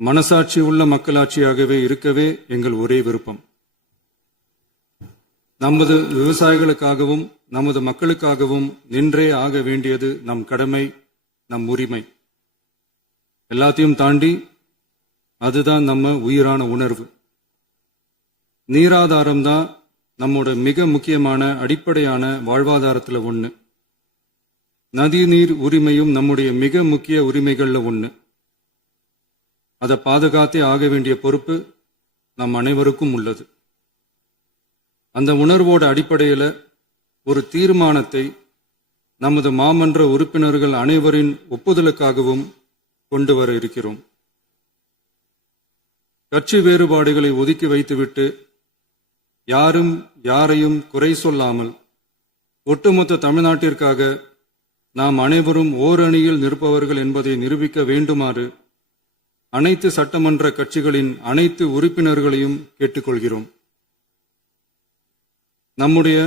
மனசாட்சி உள்ள மக்களாட்சியாகவே இருக்கவே எங்கள் ஒரே விருப்பம். நமது விவசாயிகளுக்காகவும் நமது மக்களுக்காகவும் நின்றே ஆக வேண்டியது நம் கடமை, நம் உரிமை. எல்லாத்தையும் தாண்டி அதுதான் நம்ம உயிரான உணர்வு. நீராதாரம் தான் நம்மோட மிக முக்கியமான அடிப்படையான வாழ்வாதாரத்தில் ஒன்று. நதி நீர் உரிமையும் நம்முடைய மிக முக்கிய உரிமைகளில் ஒன்று. அதை பாதுகாத்தே ஆக வேண்டிய பொறுப்பு நம் அனைவருக்கும் உள்ளது. அந்த உணர்வோட அடிப்படையில் ஒரு தீர்மானத்தை நமது மாமன்ற உறுப்பினர்கள் அனைவரின் ஒப்புதலுக்காகவும் கொண்டு வர இருக்கிறோம். கட்சி வேறுபாடுகளை ஒதுக்கி வைத்துவிட்டு யாரும் யாரையும் குறை சொல்லாமல் ஒட்டுமொத்த தமிழ்நாட்டிற்காக நாம் அனைவரும் ஓரணியில் நிற்பவர்கள் என்பதை நிரூபிக்க வேண்டுமாறு அனைத்து சட்டமன்ற கட்சிகளின் அனைத்து உறுப்பினர்களையும் கேட்டுக்கொள்கிறோம். நம்முடைய